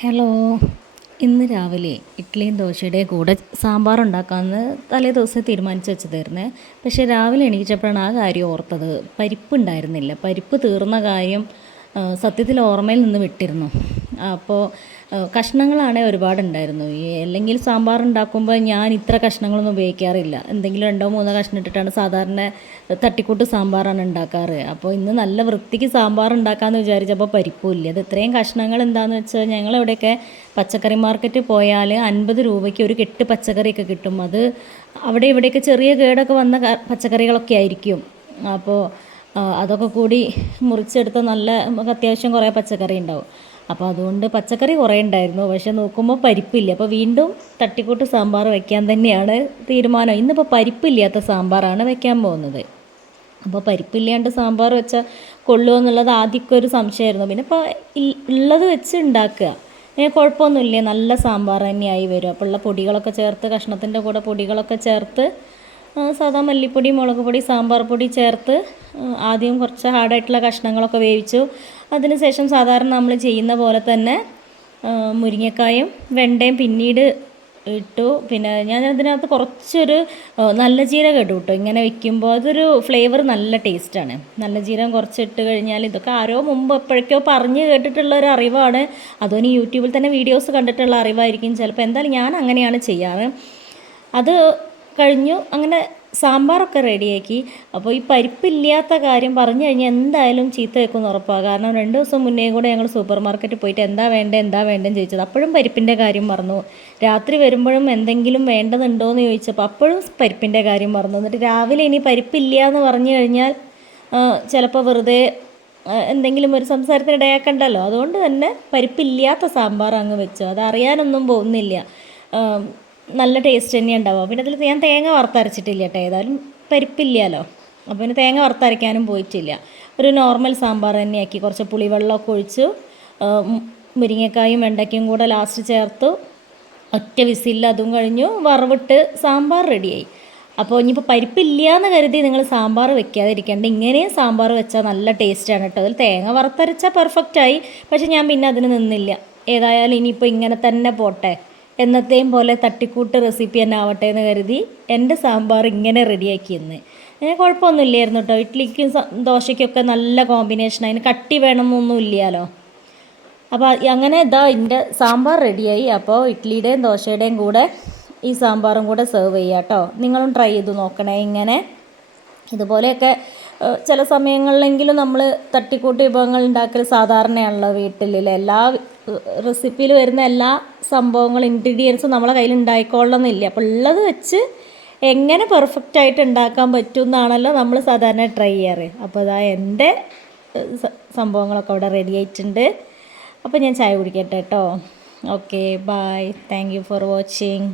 Hello. ഇന്ന് രാവിലെ ഇഡ്ഡലിയും ദോശയുടെ കൂടെ സാമ്പാർ ഉണ്ടാക്കാമെന്ന് തലേ ദിവസം തീരുമാനിച്ച് വെച്ചതായിരുന്നേ. പക്ഷേ രാവിലെ എണീച്ചപ്പോഴാണ് ആ കാര്യം ഓർത്തത്. പരിപ്പ് ഉണ്ടായിരുന്നില്ല. പരിപ്പ് തീർന്ന കാര്യം സത്യത്തിൽ ഓർമ്മയിൽ നിന്ന് വിട്ടിരുന്നു. അപ്പോൾ കഷ്ണങ്ങളാണേ ഒരുപാടുണ്ടായിരുന്നു. ഈ അല്ലെങ്കിൽ സാമ്പാർ ഉണ്ടാക്കുമ്പോൾ ഞാൻ ഇത്ര കഷ്ണങ്ങളൊന്നും ഉപയോഗിക്കാറില്ല. എന്തെങ്കിലും രണ്ടോ മൂന്നോ കഷ്ണം ഇട്ടിട്ടാണ് സാധാരണ തട്ടിക്കൂട്ട് സാമ്പാറാണ് ഉണ്ടാക്കാറ്. അപ്പോൾ ഇന്ന് നല്ല വൃത്തിക്ക് സാമ്പാർ ഉണ്ടാക്കാമെന്ന് വിചാരിച്ചപ്പോൾ പരിപ്പുമില്ല അത് ഇത്രയും കഷ്ണങ്ങൾ എന്താണെന്ന് വെച്ചാൽ ഞങ്ങളിവിടെയൊക്കെ പച്ചക്കറി മാർക്കറ്റ് പോയാൽ അൻപത് രൂപയ്ക്ക് ഒരു കെട്ട് പച്ചക്കറിയൊക്കെ കിട്ടും. അത് അവിടെ ഇവിടെയൊക്കെ ചെറിയ കേടൊക്കെ വന്ന പച്ചക്കറികളൊക്കെ ആയിരിക്കും. അപ്പോൾ അതൊക്കെ കൂടി മുറിച്ചെടുത്ത നല്ല നമുക്ക് അത്യാവശ്യം കുറേ പച്ചക്കറി ഉണ്ടാവും. അപ്പോൾ അതുകൊണ്ട് പച്ചക്കറി കുറേ ഉണ്ടായിരുന്നു. പക്ഷെ നോക്കുമ്പോൾ പരിപ്പില്ല. അപ്പോൾ വീണ്ടും തട്ടിക്കൂട്ട് സാമ്പാർ വെക്കാൻ തന്നെയാണ് തീരുമാനം. ഇന്നിപ്പോൾ പരിപ്പില്ലാത്ത സാമ്പാറാണ് വെക്കാൻ പോകുന്നത്. അപ്പോൾ പരിപ്പില്ലാണ്ട് സാമ്പാർ വെച്ചാൽ കൊള്ളുമോ എന്നുള്ളത് ആദ്യമൊക്കെ ഒരു സംശയമായിരുന്നു. പിന്നെ ഇപ്പോൾ ഉള്ളത് വെച്ച് ഉണ്ടാക്കുക. പിന്നെ കുഴപ്പമൊന്നുമില്ല. നല്ല സാമ്പാർ തന്നെയായി വരും. അപ്പോൾ ഉള്ള പൊടികളൊക്കെ ചേർത്ത് കഷ്ണത്തിന്റെ കൂടെ പൊടികളൊക്കെ ചേർത്ത് സാധാ മല്ലിപ്പൊടി മുളക് പൊടി സാമ്പാർ പൊടി ചേർത്ത് ആദ്യം കുറച്ച് ഹാർഡായിട്ടുള്ള കഷ്ണങ്ങളൊക്കെ വേവിച്ചു. അതിനുശേഷം സാധാരണ നമ്മൾ ചെയ്യുന്ന പോലെ തന്നെ മുരിങ്ങക്കായും വെണ്ടയും പിന്നീട് ഇട്ടു. പിന്നെ ഞാൻ അതിനകത്ത് കുറച്ചൊരു നല്ല ജീരകം ഇട്ടു കേട്ടോ ഇങ്ങനെ വെക്കുമ്പോൾ അതൊരു ഫ്ലേവർ നല്ല ടേസ്റ്റാണ്. നല്ല ജീരകം കുറച്ച് ഇട്ട് കഴിഞ്ഞാൽ ഇതൊക്കെ ആരോ മുമ്പ് എപ്പോഴൊക്കെയോ പറഞ്ഞ് കേട്ടിട്ടുള്ള ഒരു അറിവാണ്. അതോ ഇനി യൂട്യൂബിൽ തന്നെ വീഡിയോസ് കണ്ടിട്ടുള്ള അറിവായിരിക്കും. ചിലപ്പോൾ എന്തായാലും ഞാൻ അങ്ങനെയാണ് ചെയ്യാറ്. അത് കഴിഞ്ഞു. അങ്ങനെ സാമ്പാറൊക്കെ റെഡിയാക്കി. അപ്പോൾ ഈ പരിപ്പില്ലാത്ത കാര്യം പറഞ്ഞു കഴിഞ്ഞാൽ എന്തായാലും ചീത്ത വെക്കുമെന്ന് ഉറപ്പാണ്. കാരണം രണ്ട് ദിവസം മുന്നേ കൂടെ ഞങ്ങൾ സൂപ്പർ മാർക്കറ്റിൽ പോയിട്ട് എന്താ വേണ്ടത് എന്താ വേണ്ടതെന്ന് ചോദിച്ചത്. അപ്പോഴും പരിപ്പിന്റെ കാര്യം മറന്നു. രാത്രി വരുമ്പോഴും എന്തെങ്കിലും വേണ്ടതുണ്ടോ എന്ന് ചോദിച്ചപ്പോൾ അപ്പോഴും പരിപ്പിന്റെ കാര്യം മറന്നു. എന്നിട്ട് രാവിലെ ഇനി പരിപ്പില്ല എന്ന് പറഞ്ഞു കഴിഞ്ഞാൽ ചിലപ്പോൾ വെറുതെ എന്തെങ്കിലും ഒരു സംസാരത്തിന് ഇടയാക്കണ്ടല്ലോ. അതുകൊണ്ട് തന്നെ പരിപ്പില്ലാത്ത സാമ്പാർ അങ്ങ് വെച്ചു. അത് അറിയാനൊന്നും പോകുന്നില്ല. നല്ല ടേസ്റ്റ് തന്നെ ഉണ്ടാവുക. പിന്നെ അതിൽ ഞാൻ തേങ്ങ വറുത്തരച്ചിട്ടില്ല കേട്ടോ ഏതായാലും പരിപ്പില്ലല്ലോ അപ്പോൾ പിന്നെ തേങ്ങ വറുത്തരയ്ക്കാനും പോയിട്ടില്ല. ഒരു നോർമൽ സാമ്പാർ തന്നെയാക്കി കുറച്ച് പുളിവെള്ളമൊക്കെ ഒഴിച്ച്. മുരിങ്ങക്കായും വെണ്ടയ്ക്കയും കൂടെ ലാസ്റ്റ് ചേർത്ത്. ഒറ്റ വിസിലിൽ അതും കഴിഞ്ഞു. വറവിട്ട് സാമ്പാർ റെഡിയായി. അപ്പോൾ ഇനിയിപ്പോൾ പരിപ്പില്ല എന്ന് കരുതി നിങ്ങൾ സാമ്പാർ വെക്കാതിരിക്കേണ്ട. ഇങ്ങനെയും സാമ്പാർ വെച്ചാൽ നല്ല ടേസ്റ്റാണ് കേട്ടോ. അതിൽ തേങ്ങ വറുത്തരച്ചാൽ പെർഫെക്റ്റായി പക്ഷെ ഞാൻ പിന്നെ അതിന് നിന്നില്ല. ഏതായാലും ഇനിയിപ്പോൾ ഇങ്ങനെ തന്നെ പോട്ടെ. എന്നത്തെയും പോലെ തട്ടിക്കൂട്ട് റെസിപ്പി തന്നെ ആവട്ടെ എന്ന് കരുതി എന്റെ സാമ്പാർ ഇങ്ങനെ റെഡിയാക്കി എന്ന് ഏ, കുഴപ്പമൊന്നുമില്ലായിരുന്നു കേട്ടോ ഇഡ്ഡലിക്കും ദോശയ്ക്കൊക്കെ നല്ല കോമ്പിനേഷൻ അതിന് കട്ടി വേണമെന്നൊന്നും ഇല്ലല്ലോ അപ്പോൾ അങ്ങനെ ഇതാ എന്റെ സാമ്പാർ റെഡിയായി അപ്പോൾ ഇഡ്ഡലിയുടെയും ദോശയുടെയും കൂടെ ഈ സാമ്പാറും കൂടെ സെർവ് ചെയ്യാം കേട്ടോ നിങ്ങളും ട്രൈ ചെയ്ത് നോക്കണേ ഇങ്ങനെ. ഇതുപോലെയൊക്കെ ചില സമയങ്ങളിലെങ്കിലും നമ്മൾ തട്ടിക്കൂട്ട് വിഭവങ്ങൾ ഉണ്ടാക്കൽ സാധാരണയാണല്ലോ വീട്ടിൽ എല്ലാ റെസിപ്പിയിൽ വരുന്ന എല്ലാ സംഭവങ്ങളും ഇൻഗ്രീഡിയൻസും നമ്മളെ കയ്യിൽ ഉണ്ടായിക്കൊള്ളണമെന്നില്ല. അപ്പോൾ ഉള്ളത് വെച്ച് എങ്ങനെ പെർഫെക്റ്റ് ആയിട്ട് ഉണ്ടാക്കാൻ പറ്റും എന്നാണല്ലോ നമ്മൾ സാധാരണ ട്രൈ ചെയ്യാറ്. അപ്പോൾ അതാ എന്റെ സംഭവങ്ങളൊക്കെ അവിടെ റെഡി ആയിട്ടുണ്ട്. അപ്പോൾ ഞാൻ ചായ കുടിക്കട്ടെ കേട്ടോ okay bye thank you for watching